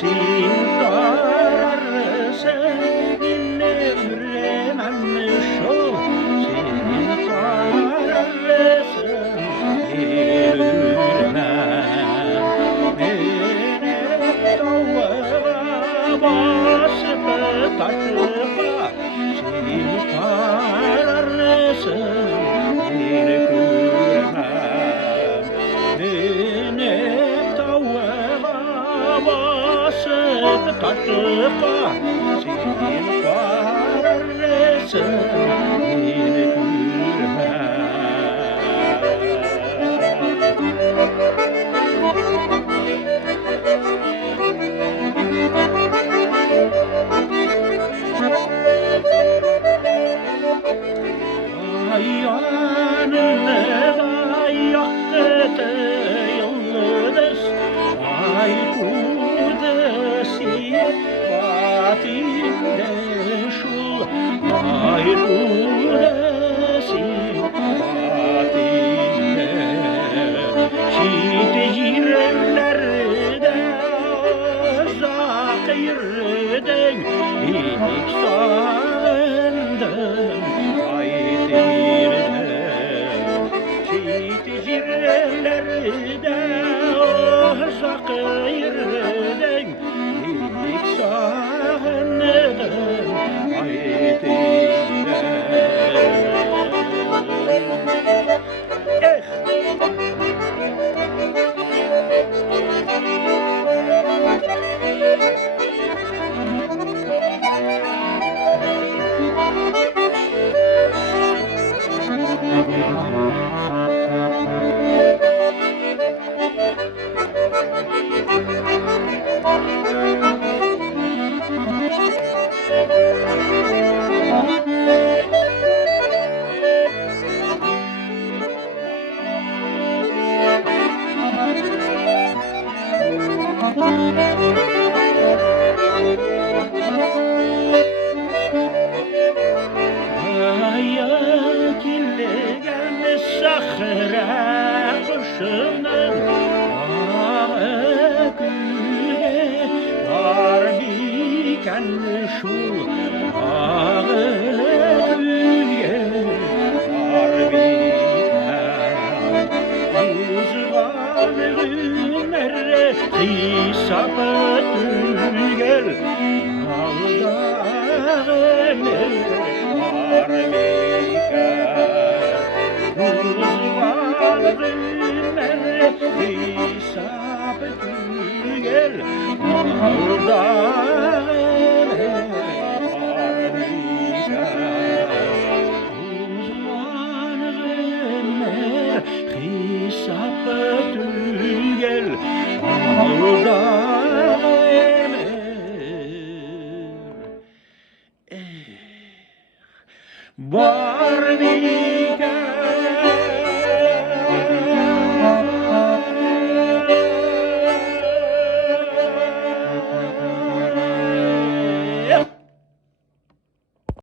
Sintararsen inne ürememmişo Sintararsen üremem Ene tavva basıp taşıpa Sintararsen üremem Ene tavva basıp taşıpa Sintararsen Ayağını yaktı yıldız Ay kudesi batinde şul Ay kudesi batinde Şit jirellerde zakirden İlk sağından Jirellerde sakirden ilk sahneden ayetinde Ayak ilgen sahra kuşunun ağı gülge var biken şu ağı gülge var biken uzvar günlere hesap gel ağdağım Hesap gel,